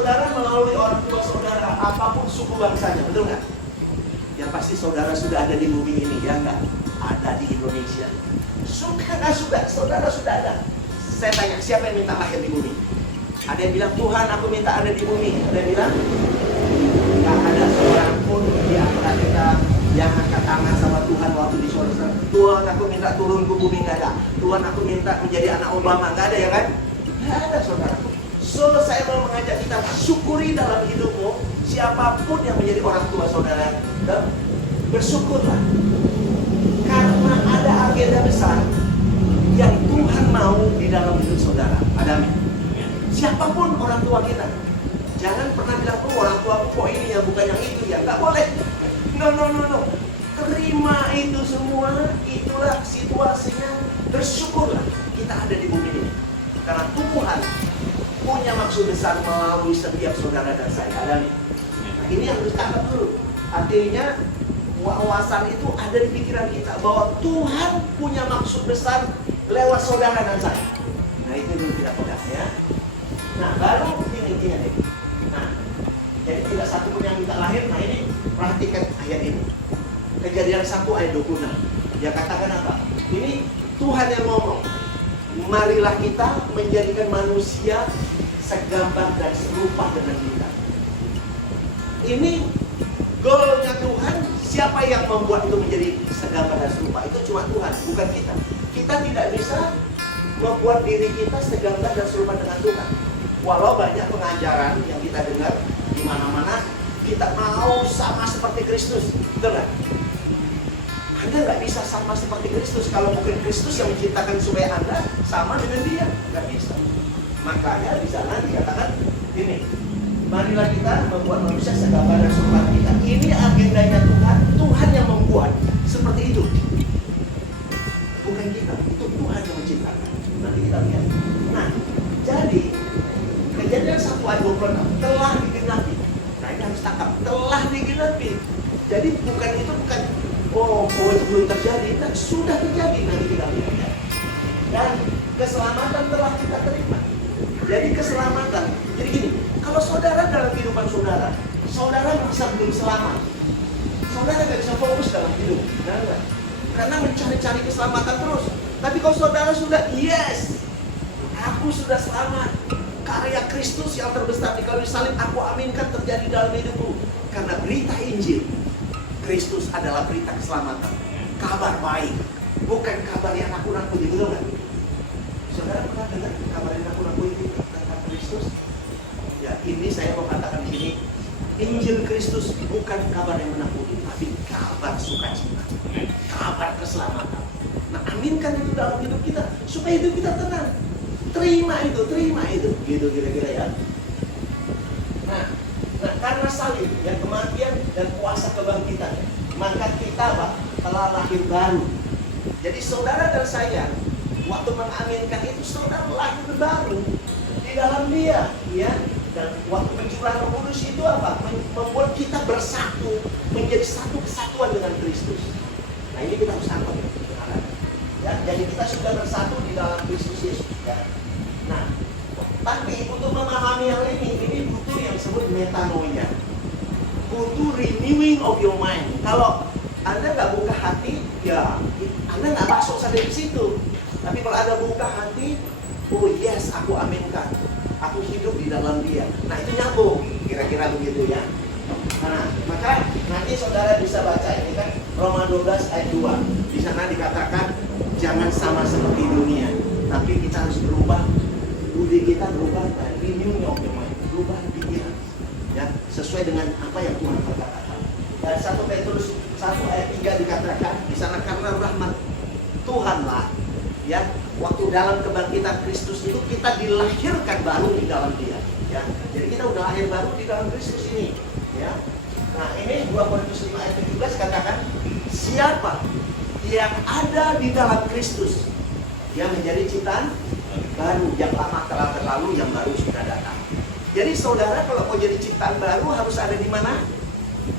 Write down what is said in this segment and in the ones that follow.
saudara melalui orang tua saudara, apapun suku bangsanya, betul nggak? Ya pasti saudara sudah ada di bumi ini, ya nggak? Ada di Indonesia. Suka nggak suka, saudara sudah ada. Saya tanya, siapa yang minta lahir di bumi? Ada yang bilang, Tuhan aku minta ada di bumi. Ada yang bilang, nggak ada seorang pun di antara kita yang angkat tangan sama Tuhan waktu di surga. Tuhan aku minta turun ke bumi, nggak ada. Tuhan aku minta menjadi anak Obama, nggak ada ya kan? Nggak ada saudara. So saya mau mengajak kita syukuri dalam hidupmu siapapun yang menjadi orang tua saudara, bersyukurlah karena ada agenda besar yang Tuhan mau di dalam hidup saudara. Ada amin. Siapapun orang tua kita, jangan pernah bilang, oh orang tua aku kok ini ya, bukan yang itu ya. Nggak boleh. No. Terima itu semua, itulah situasinya. Bersyukurlah kita ada di bumi ini. Karena Tuhan punya maksud besar melalui setiap saudara dan saya. Ada nih. Nah, ini yang harus tangkap dulu. Artinya wawasan itu ada di pikiran kita bahwa Tuhan punya maksud besar lewat saudara dan saya. Nah itu dulu kita pegang ya. Nah baru ini deh. Nah jadi tidak satu pun yang minta lahir. Nah ini perhatikan ayat ini. Kejadian 1 ayat 26. Dia katakan apa? Ini Tuhan yang ngomong. Marilah kita menjadikan manusia segambar dan serupa dengan kita. Ini goalnya Tuhan. Siapa yang membuat itu menjadi segambar dan serupa? Itu cuma Tuhan, bukan kita. Kita tidak bisa membuat diri kita segambar dan serupa dengan Tuhan. Walau banyak pengajaran yang kita dengar di mana-mana, kita mau sama seperti Kristus, betul nggak? Anda nggak bisa sama seperti Kristus kalau bukan Kristus yang menciptakan supaya Anda sama dengan Dia, nggak bisa. Makanya di sana dikatakan ini, marilah kita membuat manusia segambar dan serupa kita. Ini agendanya Tuhan, Tuhan yang membuat seperti itu. Bukan kita, itu Tuhan yang menciptakan. Nanti kita lihat. Nah, jadi Kejadian 1 ayat 26 telah digenapi. Nah ini harus tangkap, telah digenapi. Jadi bukan itu itu belum terjadi, nah, sudah terjadi, nanti kita lihat. Dan keselamatan telah kita terima. Jadi keselamatan. Jadi gini, kalau saudara dalam kehidupan saudara merasa belum selamat, saudara nggak bisa fokus dalam hidup, enggak. Karena mencari-cari keselamatan terus. Tapi kalau saudara sudah, yes, aku sudah selamat. Karya Kristus yang terbesar di kayu salib aku aminkan terjadi dalam hidupku. Karena berita Injil, Kristus adalah berita keselamatan, kabar baik, bukan kabar yang nakut-nakuti, betul nggak? Saudara pernah dengar kabar yang nakut-nakuti tentang Kristus? Ya, ini saya mau katakan di sini, Injil Kristus bukan kabar yang menakuti, tapi kabar sukacita, kabar keselamatan. Nah, aminkan itu dalam hidup kita supaya hidup kita tenang. Terima itu, gitu kira-kira ya. Nah, karena salib, yang kematian dan kuasa kebangkitan, maka kita telah lahir baru. Jadi saudara dan saya, waktu mengaminkan itu saudara lahir baru di dalam Dia, ya. Dan waktu pencurahan Roh Kudus itu apa? Membuat kita bersatu, menjadi satu kesatuan dengan Kristus. Nah ini kita harus tangkap ya. Jadi kita sudah bersatu di dalam Kristus Yesus. Ya. Nah, tapi untuk memahami hal ini butuh yang disebut metanoia, butuh renewing of your mind. Kalau Anda nggak buka hati, ya Anda nggak masuk sampai di situ. Tapi kalau Anda buka hati, oh yes, aku aminkan, aku hidup di dalam Dia. Nah itu nyambung, kira-kira begitu ya. Nah, maka nanti saudara bisa baca ini kan Roma 12 ayat 2. Di sana dikatakan jangan sama seperti dunia, tapi kita harus berubah. Budi kita berubah, renewing of your mind, berubah pikiran, ya sesuai dengan apa yang Tuhan katakan. Dan 1 Petrus 1 ayat 3 dikatakan di sana karena rahmat Tuhanlah, ya waktu dalam kebangkitan Kristus itu kita dilahirkan baru di dalam Dia, ya. Jadi kita udah lahir baru di dalam Kristus ini, ya. Nah ini 2 Korintus 5 ayat 17 katakan siapa yang ada di dalam Kristus dia menjadi ciptaan baru, yang lama telah berlalu, yang baru sudah datang. Jadi saudara kalau mau jadi ciptaan baru harus ada di mana?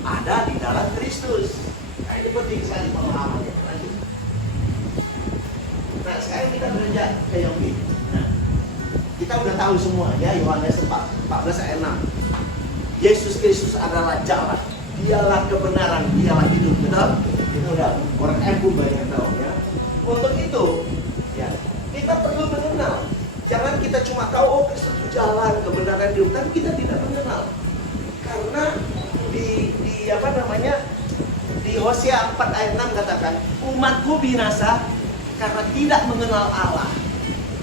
Ada di dalam Kristus. Nah ini penting sekali pemahamannya. Nah sekarang kita beranjak ke yang ini. Nah, kita Kita udah tahu semua ya, Yohanes 14 ayat 6. Yesus Kristus adalah jalan, dialah kebenaran, dialah hidup. Betul? Itu udah orang MU banyak tahu ya. Untuk itu ya, kita perlu mengenal. Jangan kita cuma tahu oh Kristus itu jalan, kebenaran, hidup, tapi kita tidak mengenal. Karena di Hosea 4 ayat 6 katakan, umatku binasa karena tidak mengenal Allah.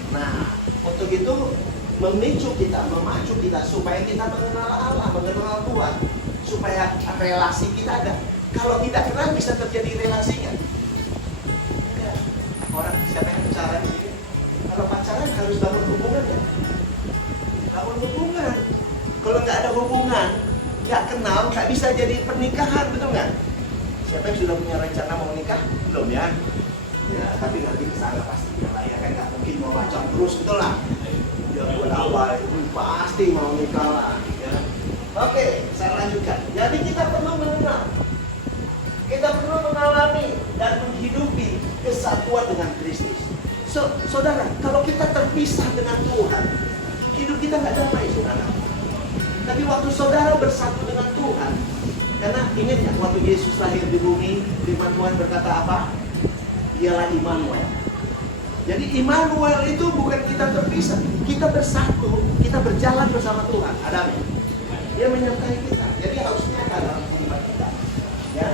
Nah, untuk itu memacu kita supaya kita mengenal Allah, mengenal Tuhan, supaya relasi kita ada. Kalau tidak kenal bisa terjadi relasinya. Ya. Orang siapa yang pacaran di sini? Kalau pacaran harus bangun hubungan ya. Bangun hubungan. Kalau nggak ada hubungan, nggak kenal, nggak bisa jadi pernikahan, betul nggak? Siapa yang sudah punya rencana mau nikah? Belum ya? Ya, tapi nanti kesana pasti ya lah ya, kan nggak mungkin mau macam terus, betul lah. Ya buat awal itu pasti mau nikah lah ya. Oke, saya lanjutkan. Jadi kita perlu mengenal, kita perlu mengalami dan menghidupi kesatuan dengan Kristus. Saudara, kalau kita terpisah dengan Tuhan, hidup kita nggak damai, saudara. Tapi waktu saudara bersatu dengan Tuhan, karena ingat ya, waktu Yesus lahir di bumi, firman Tuhan berkata apa? Dialah Immanuel. Jadi Immanuel itu bukan kita terpisah, kita bersatu, kita berjalan bersama Tuhan. Ada amin. Dia menyertai kita. Jadi harusnya dalam kehidupan kita. Ya.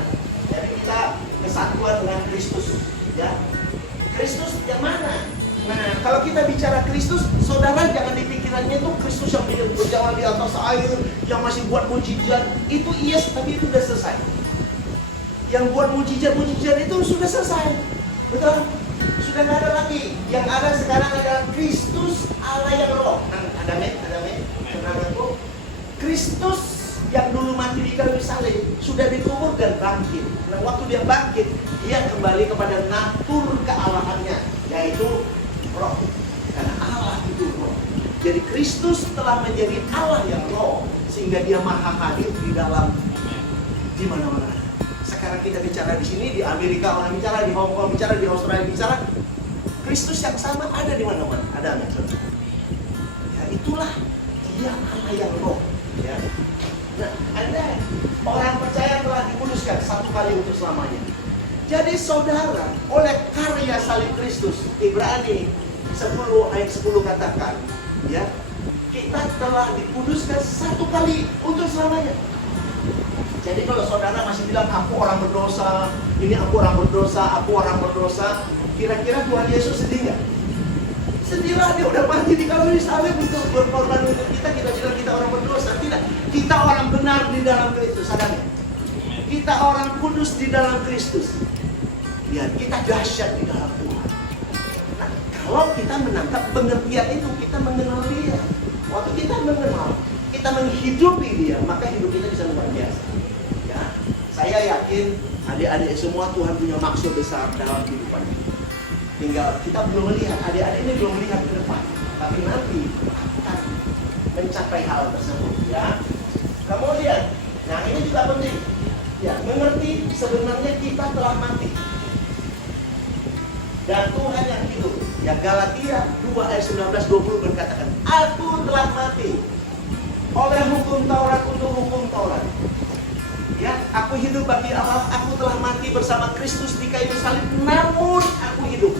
Jadi kita kesatuan dengan Kristus. Ya. Kristus yang mana? Nah, kalau kita bicara Kristus, saudara jangan dipikirannya itu Kristus yang berjalan di atas air, yang masih buat mujizat. Itu yes, tapi itu sudah selesai. Yang buat mujizat itu sudah selesai. Betul? Sudah nggak ada lagi. Yang ada sekarang adalah Kristus Allah yang roh. Ada men? Kenanganku. Kristus yang dulu mati di kayu salib sudah dikubur dan bangkit. Nah, waktu dia bangkit, dia kembali kepada natur kealahannya, yaitu roh. Karena Allah itu roh. Jadi Kristus telah menjadi Allah yang roh, sehingga dia maha hadir di dalam di mana-mana. Sekarang kita bicara di sini, di Amerika orang bicara, di Hong Kong bicara, di Australia bicara, Kristus yang sama ada di mana-mana. Ada amin. Ya itulah dia Allah yang roh. Ya. Nah, Anda orang percaya telah dikuduskan satu kali untuk selamanya. Jadi saudara, oleh karya salib Kristus, Ibrani 10 ayat 10 katakan, ya, kita telah dikuduskan satu kali untuk selamanya. Jadi kalau saudara masih bilang aku orang berdosa, ini aku orang berdosa, kira-kira Tuhan Yesus sedih nggak? Sedihlah, dia udah mati di kayu salib untuk berkorban untuk kita bilang kita orang berdosa. Tidak, kita orang benar di dalam Kristus. Sadar ya? Kita orang kudus di dalam Kristus. Ya, kita dahsyat di dalam Tuhan. Nah, kalau kita menangkap pengertian itu, kita mengenal Dia. Waktu kita mengenal, kita menghidupi Dia, maka hidup kita bisa luar biasa. Ya, saya yakin adik-adik semua Tuhan punya maksud besar dalam kehidupan kita. Tinggal kita belum melihat, adik-adik ini belum melihat ke depan, tapi nanti akan mencapai hal tersebut. Ya, kamu lihat. Nah, ini juga penting. Ya, mengerti sebenarnya kita telah mati dan Tuhan yang hidup. Ya, Galatia 2 ayat 19-20 berkatakan, aku telah mati oleh hukum Taurat untuk hukum Taurat. Ya, aku hidup bagi Allah, aku telah mati bersama Kristus di kayu salib, namun aku hidup.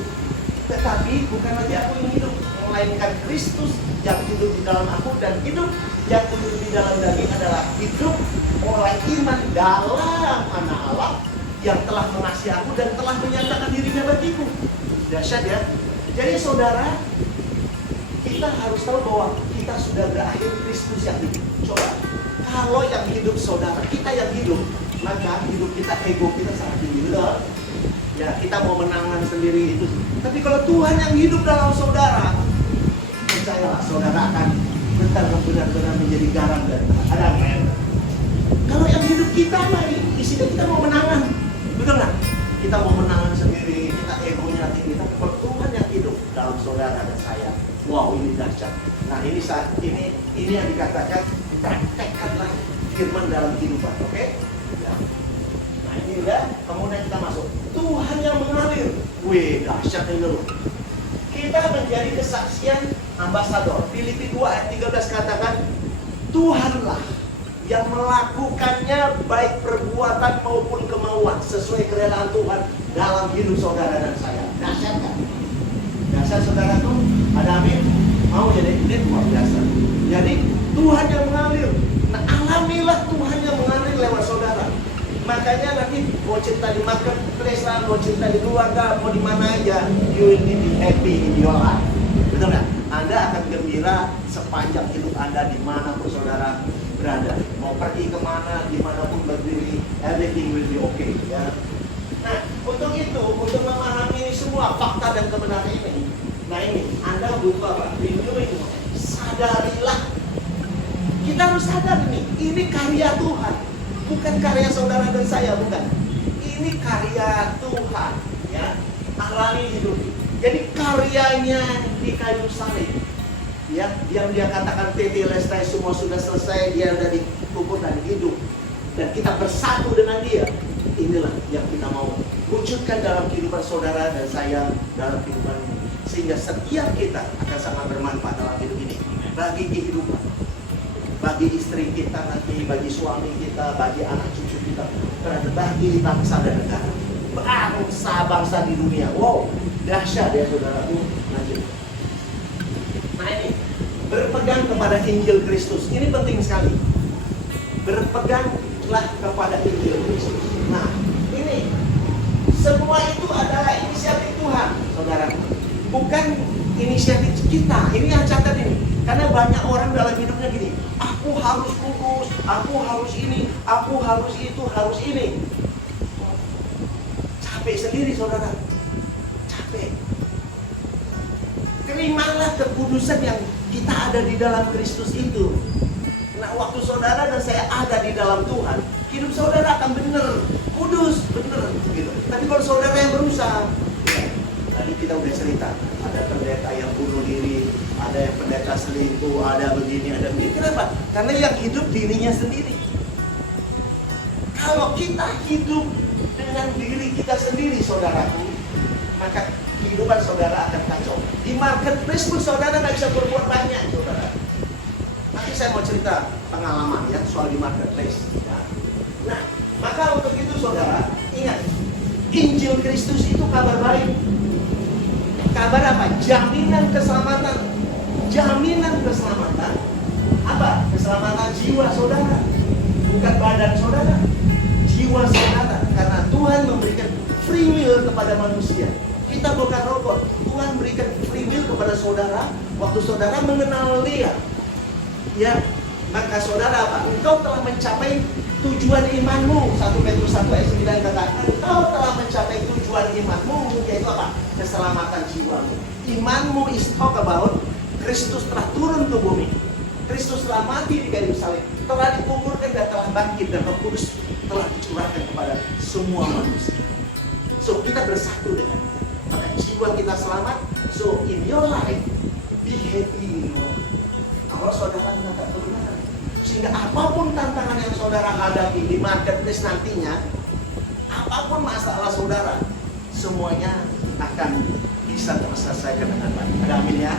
Tetapi bukan lagi aku yang hidup, melainkan Kristus yang hidup di dalam aku, dan hidup yang hidup di dalam daging adalah hidup oleh iman dalam Anak Allah yang telah mengasihi aku dan telah menyatakan dirinya bagiku. Dahsyat ya. Jadi saudara, kita harus tahu bahwa kita sudah berakhir, Kristus yang hidup. Coba, kalau yang hidup saudara, kita yang hidup, maka hidup kita, ego kita sangat tinggi. Ya, kita mau menangan sendiri itu. Tapi kalau Tuhan yang hidup dalam saudara, percayalah saudara akan benar-benar menjadi garam dan ada. Kalau yang hidup kita lagi, di sini kita mau menangan, betul nggak? Kita mau menangan sendiri, kita egonya tinggi. Tapi kalau Tuhan yang hidup dalam saudara dan saya, wow, ini dahsyat. Nah, ini saat ini yang dikatakan praktekkanlah firman dalam kehidupan, oke? Ya. Nah, ini udah, kemudian kita masuk. Tuhan yang mengalir, wih, dahsyat ini loh. Kita menjadi kesaksian ambasador. Filipi 2 ayat 13 katakan, Tuhanlah yang melakukannya baik perbuatan maupun kemauan sesuai kerelaan Tuhan dalam hidup saudara dan saya. Dahsyat kan? Dahsyat saudara tuh, ada amin? Mau jadi ini luar biasa. Jadi Tuhan yang mengalir. Nah, alamilah Tuhan yang mengalir lewat saudara. Makanya nanti mau cerita di marketplace lah, mau cerita di keluarga, mau di mana aja, you will be happy in your life. Betul nggak? Anda akan gembira sepanjang hidup Anda dimanapun saudara berada. Mau pergi kemana, dimanapun berdiri, everything will be okay. Ya. Nah, untuk itu, untuk memahami semua fakta dan kebenaran ini, nah ini, Anda butuh apa? Renewing. Sadarilah. Kita harus sadar ini karya Tuhan. Bukan karya saudara dan saya, bukan. Ini karya Tuhan, ya. Alami hidup. Jadi karyanya di kayu salib, ya, yang dia katakan tetelestai semua sudah selesai, dia sudah dikubur dan hidup, dan kita bersatu dengan dia. Inilah yang kita mau wujudkan dalam kehidupan saudara dan saya dalam kehidupan ini, sehingga setiap kita akan sangat bermanfaat dalam hidup ini bagi kehidupan, bagi istri kita nanti, bagi suami kita, bagi anak cucu kita, bagi bangsa dan negara, bangsa di dunia. Wow, dahsyat ya saudaraku. Nah ini, berpegang kepada Injil Kristus. Ini penting sekali. Berpeganglah kepada Injil Kristus. Nah, ini semua itu adalah inisiatif Tuhan, saudaraku. Bukan inisiatif kita. Ini yang catat ini. Karena banyak orang dalam hidupnya gini, aku harus kudus, aku harus ini, aku harus itu, harus ini. Capek sendiri saudara. Capek. Terimalah kekudusan yang kita ada di dalam Kristus itu. Nah, waktu saudara dan saya ada di dalam Tuhan, hidup saudara akan benar, kudus, benar gitu. Tapi kalau saudara yang berusaha, ya, tadi kita udah cerita, ada pendeta yang bunuh diri, ada yang pendeta selingkuh, ada begini, ada begini. Kenapa? Karena yang hidup dirinya sendiri. Kalau kita hidup dengan diri kita sendiri, saudaraku, maka kehidupan saudara akan kacau. Di marketplace pun saudara nggak bisa berbuat banyak, saudara. Nanti saya mau cerita pengalaman ya soal di marketplace. Ya. Nah, maka untuk itu saudara, ingat, Injil Kristus itu kabar baik. Kabar apa? Jaminan keselamatan. Jaminan keselamatan. Apa? Keselamatan jiwa saudara. Bukan badan saudara. Jiwa saudara. Karena Tuhan memberikan free will kepada manusia. Kita bukan robot. Tuhan berikan free will kepada saudara waktu saudara mengenal Dia. Ya, maka saudara apa? Engkau telah mencapai tujuan imanmu. 1 Petrus 1 ayat 9 katakan, engkau telah mencapai tujuan imanmu, yaitu apa? Keselamatan jiwamu. Imanmu is talk about Kristus telah turun ke bumi. Kristus telah mati di kayu salib, telah dikuburkan dan telah bangkit, dan Roh Kudus telah dicurahkan kepada semua manusia. So kita bersatu dengan dia. Maka jiwa kita selamat. So in your life, be happy. Kalau saudara mendapat kebenaran, sehingga apapun tantangan yang saudara hadapi di marketplace nantinya, apapun masalah saudara, semuanya akan bisa terselesaikan dengan baik. Ada amin ya?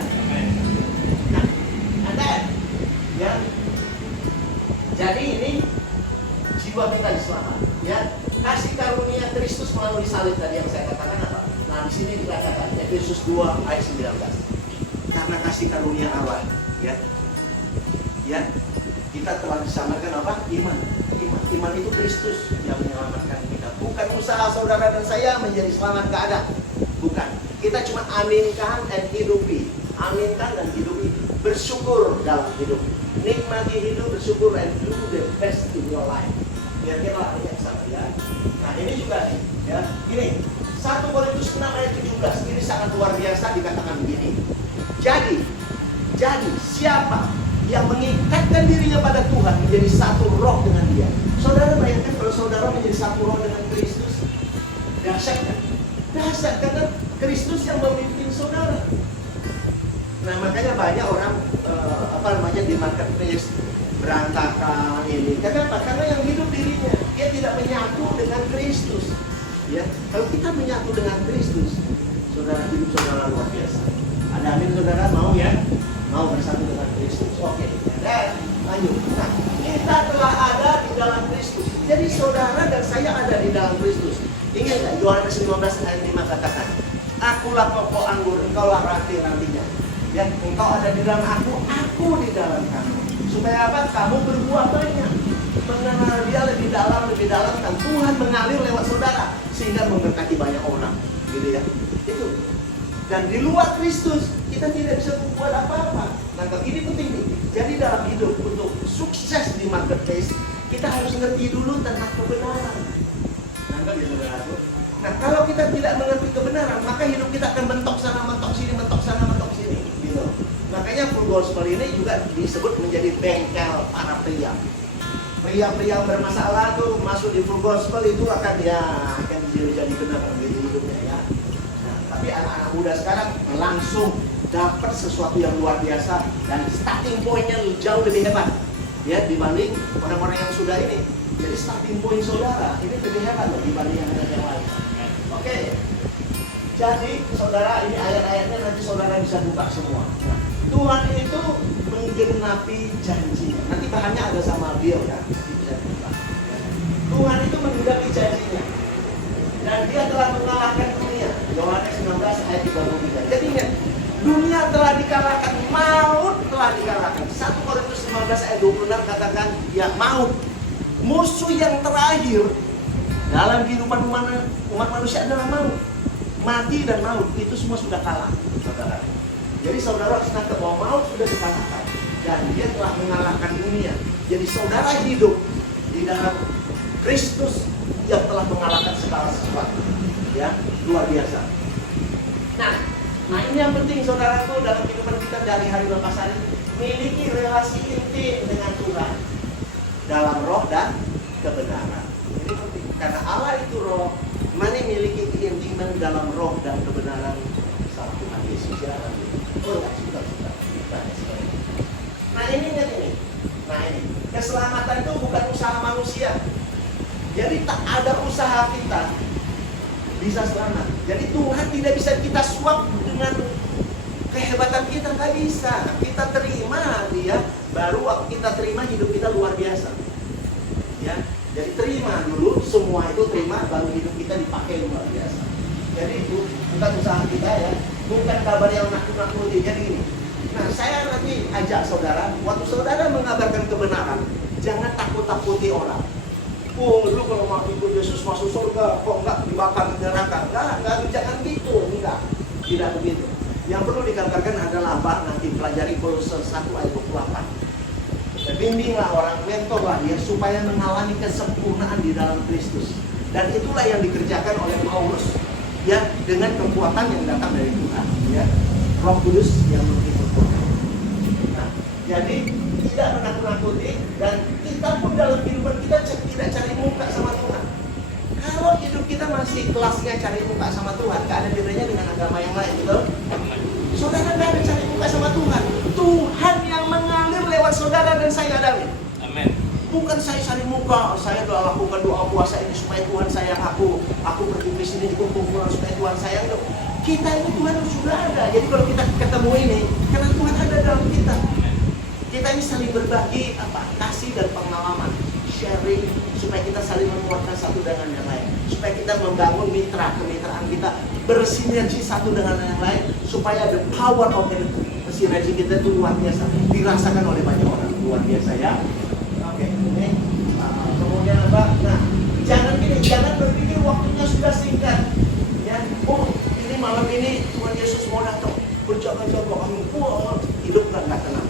Nah, ada ya. Jadi ini jiwa kita diselamat. Ya, kasih karunia Kristus melalui salib tadi yang saya katakan apa? Nah, di sini dikatakan Efesus 2 ayat 19. Karena kasih karunia Allah, ya. Ya, kita telah disamakan apa? Iman. Iman itu Kristus yang menyelamatkan kita. Bukan usaha saudara dan saya menjadi selamat keadaan. Bukan. Kita cuma aminkan dan hidupi. Aminkan dan hidupi. Bersyukur dalam hidup. Nikmati hidup, bersyukur, and do the best in your life. Biarkanlah ayat sama ya. Nah ini juga nih, ya. Ini 1 Korintus 6 ayat 17. Ini sangat luar biasa dikatakan begini. Jadi siapa yang mengikatkan dirinya pada Tuhan menjadi satu roh dengan Dia. Saudara bayangkan kalau saudara menjadi satu roh dengan Kristus, dahsyat kan? Dahsyat karena Kristus yang memimpin saudara. Nah makanya banyak orang di marketplace berantakan ini. Kenapa? Karena yang hidup dirinya, dia tidak menyatu dengan Kristus. Ya, kalau kita menyatu dengan Kristus, saudara hidup saudara luar biasa. Ada amin saudara mau ya? mau bersatu dengan Kristus. Oke, dan lanjut. Nah, kita telah ada di dalam Kristus. Jadi saudara dan saya ada di dalam Kristus. Ingat nggak Yohanes 15 ayat 5 katakan, akulah pokok anggur, engkaulah ranting-rantingnya. Dan engkau ada di dalam aku di dalam kamu. Supaya apa? Kamu berbuah banyak, mengenal Dia lebih dalam, dan Tuhan mengalir lewat saudara sehingga memberkati banyak orang, gitu ya. Itu. Dan di luar Kristus kita tidak bisa membuat apa-apa. Nah, ini penting nih. Jadi dalam hidup untuk sukses di marketplace, kita harus ngerti dulu tentang kebenaran. Nah, kalau kita tidak mengerti kebenaran, maka hidup kita akan mentok sana, mentok sini, gitu. Makanya full gospel ini juga disebut menjadi bengkel para pria. Pria-pria yang bermasalah tuh masuk di full gospel itu akan jadi benar gitu hidupnya ya. Nah, tapi anak-anak muda sekarang langsung dapat sesuatu yang luar biasa dan starting point-nya jauh lebih hebat ya dibanding orang-orang yang sudah ini. Jadi starting point saudara ini lebih hebat loh dibanding yang lain. Oke. Jadi saudara, ini ayat-ayatnya nanti saudara bisa buka semua. Nah, Tuhan itu menggenapi janjinya. Nanti bahannya ada sama Bill ya. Tuhan itu menggenapi janjinya. Dan Dia telah mengalahkan dunia. Yohanes 19 ayat 33. Jadi ingat, dunia telah dikalahkan, maut telah dikalahkan. 1 Korintus 15 ayat 26 katakan, ya maut, musuh yang terakhir dalam kehidupan umat manusia adalah maut. Mati dan maut itu semua sudah kalah, saudara. Jadi saudara harus nangkep bahwa maut sudah dikalahkan dan Dia telah mengalahkan dunia. Jadi saudara hidup di dalam Kristus yang telah mengalahkan segala sesuatu. Ya, luar biasa. Nah ini yang penting saudara tuh dalam kehidupan kita dari hari lepas hari, miliki relasi intim dengan Tuhan dalam roh dan kebenaran. Ini penting karena Allah itu roh. Mana miliki keintiman dalam roh dan kebenaran sama Tuhan Yesus ya. Oh ya, sudah. Nah ini ingat ini. Nah ini, keselamatan itu bukan usaha manusia. Jadi tak ada usaha kita bisa selamat. Jadi Tuhan tidak bisa kita suap dengan kehebatan kita, nggak bisa. Kita terima Dia, baru waktu kita terima hidup kita luar biasa. Ya. Jadi terima dulu, semua itu terima, baru hidup kita dipakai luar biasa. Jadi itu bukan usaha kita ya, bukan kabar yang nakut-nakuti. Jadi ini. Nah saya nanti ajak saudara, waktu saudara mengabarkan kebenaran, jangan takut-takuti orang. Oh lu kalau mau ikut Yesus masuk surga, kok enggak dibakar di neraka? Enggak, jangan gitu, enggak. Tidak begitu. Yang perlu dikatakan adalah apa? Nanti pelajari Kolose 1 ayat 28. Bimbinglah orang, mentorlah dia supaya mengalami kesempurnaan di dalam Kristus. Dan itulah yang dikerjakan oleh Paulus ya, dengan kekuatan yang datang dari Tuhan ya. Roh Kudus yang menghimpun. Nah, jadi tidak menakut-nakuti dan kita pun dalam kehidupan kita tidak cari muka sama Tuhan. Kalau hidup kita masih kelasnya cari muka sama Tuhan, gak ada bedanya dengan agama yang lain, betul? Saudara gak ada cari muka sama Tuhan. Tuhan yang mengalir lewat saudara dan saya, David. Amin. Bukan saya cari muka, saya doa lakukan doa puasa ini supaya Tuhan sayang aku pergi ke sini juga kumpulan supaya Tuhan sayang. Kita ini Tuhan sudah ada. Jadi kalau kita ketemu ini, karena Tuhan ada dalam kita. Kita ini saling berbagi kasih dan pengalaman, sharing supaya kita saling menguatkan satu dengan yang lain, supaya kita membangun kemitraan kita bersinergi satu dengan yang lain, supaya the power of the sinergi kita itu luar biasa, dirasakan oleh banyak orang, luar biasa ya. Oke, ini kemudian apa? Nah, jangan berpikir waktunya sudah singkat. Ya, oh ini malam ini Tuhan Yesus mau datang, berjaga-jaga kami, hidup nggak tenang.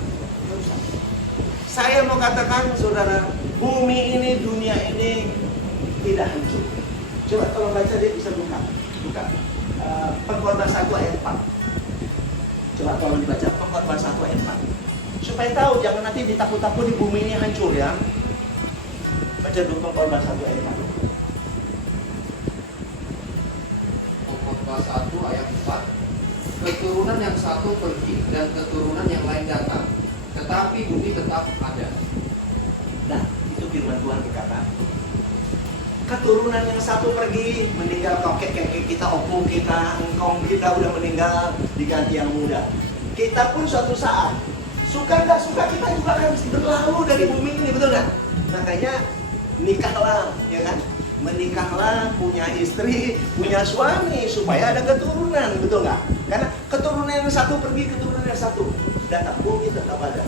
Saya mau katakan saudara, bumi ini, dunia ini tidak hancur. Coba kalau baca dia bisa buka. Pengkhotbah 1 ayat 4. Coba tolong dibaca Pengkhotbah 1 ayat 4. Supaya tahu, jangan nanti ditakut-takuti bumi ini hancur ya. Baca dulu Pengkhotbah 1 ayat 4. Pengkhotbah 1 ayat 4. Keturunan yang satu pergi dan keturunan yang lain datang, tetapi bumi tetap ada. Nah, itu firman Tuhan berkata, keturunan yang satu pergi, meninggal, kakek kita, opung kita, engkong kita udah meninggal, diganti yang muda. Kita pun suatu saat, suka nggak suka, kita juga akan berlalu dari bumi ini, betul nggak? Makanya nikahlah, ya kan? Menikahlah, punya istri, punya suami, supaya ada keturunan, betul nggak? Karena keturunan yang satu pergi, keturunan yang satu datang, bumi tetap ada.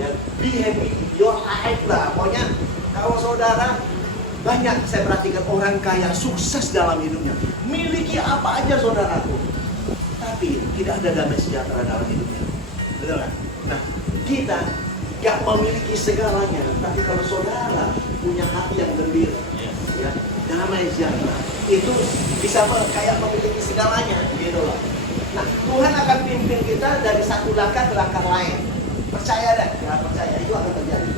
Ya, be happy, your life lah. Pokoknya kalau saudara, banyak saya perhatikan orang kaya sukses dalam hidupnya, miliki apa aja saudaraku, tapi tidak ada damai sejahtera dalam hidupnya, betul nggak? Nah, kita gak memiliki segalanya, tapi kalau saudara punya hati yang gembira, ya, damai sejahtera, itu bisa kayak memiliki segalanya, gitu loh. Nah, Tuhan akan pimpin kita dari satu langkah ke langkah lain. Percaya deh, ya percaya itu akan terjadi.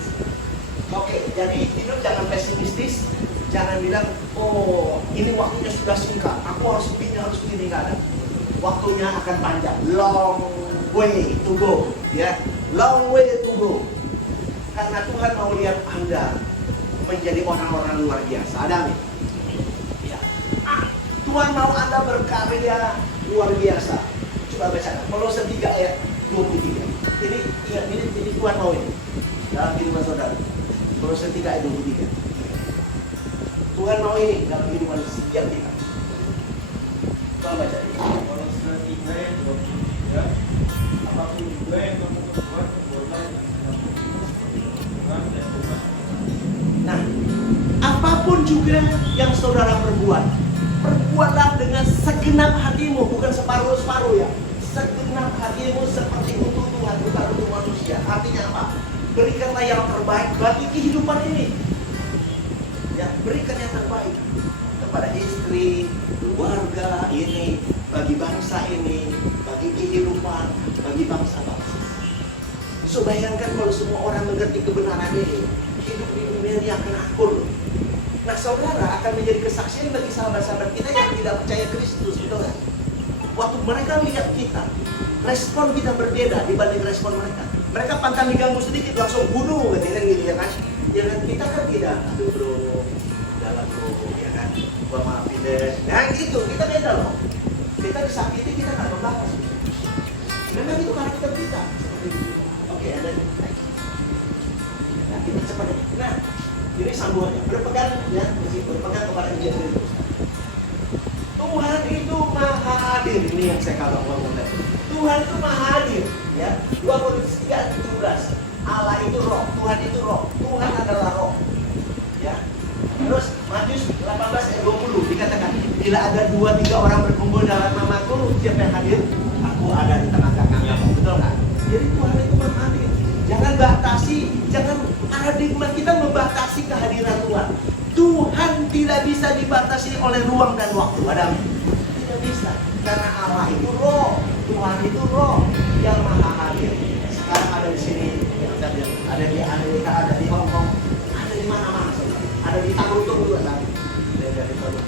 Oke, jadi hidup jangan pesimistis, jangan bilang, oh ini waktunya sudah singkat, aku harus begini, nggak ada. Waktunya akan panjang, long way to go, ya, long way to go. Karena Tuhan mau lihat Anda menjadi orang-orang luar biasa. Ada nih? Ya. Tuhan mau Anda berkarya luar biasa. Coba baca Kolose 3 ayat 23. Ini Tuhan mau ini dalam kehidupan saudara. Kolose 3 ayat 23. Tuhan mau ini dalam kehidupan setiap kita. Coba baca ini. Kolose 3 ayat 23. Apapun juga yang kamu perbuat, perbuatlah dengan Tuhan dan Tuhan. Nah, apapun juga yang saudara perbuat, perbuatlah dengan segenap hatimu, bukan separuh-separuh ya. Segenap hatimu seperti untuk Tuhan, bukan untuk manusia. Artinya apa? Berikanlah yang terbaik bagi kehidupan ini. Ya, berikan yang terbaik kepada istri, keluarga ini, bagi bangsa ini, bagi kehidupan, bagi bangsa-bangsa. So, bayangkan kalau semua orang mengerti kebenaran ini, hidup di dunia ini akan akur. Nah, saudara akan menjadi kesaksian bagi sahabat-sahabat kita yang tidak percaya Kristus, betul nggak? Waktu mereka lihat kita, respon kita berbeda dibanding respon mereka. Mereka pantang diganggu sedikit langsung bunuh, gitu ya kan? Ya kan, kita kan tidak, aduh bro, dalam bro, ya kan? Gua maafin deh. Nah gitu, kita beda loh. Kita disakiti, kita nggak membalas. Memang itu karakter kita. Seperti itu. Oke, ada nih. Nah, kita cepat deh. Nah, ini sambungannya. Berpegang ya, berpegang kepada Injil Kristus. Tuhan itu maha hadir. Ini yang saya katakan ngomong tadi. Tuhan itu maha hadir. Ya, 2 Korintus 3:17. Allah itu roh, Tuhan itu roh. Tuhan adalah roh. Ya. Terus Matius 18 ayat 20 dikatakan, bila ada 2-3 orang berkumpul dalam namaku, siapa yang hadir? Aku ada di tengah-tengah kamu. Betul nggak? Jadi Tuhan itu maha hadir. Jangan batasi, jangan paradigma kita membatasi kehadiran Tuhan. Tuhan tidak bisa dibatasi oleh ruang dan waktu. Ada? Tidak bisa. Karena Allah itu roh, Tuhan itu roh yang maha hadir. Sekarang ada di sini, ada di Amerika, ada di Hong Kong, ada di mana-mana. Ada di Tarutung juga kan. Dari Tarutung.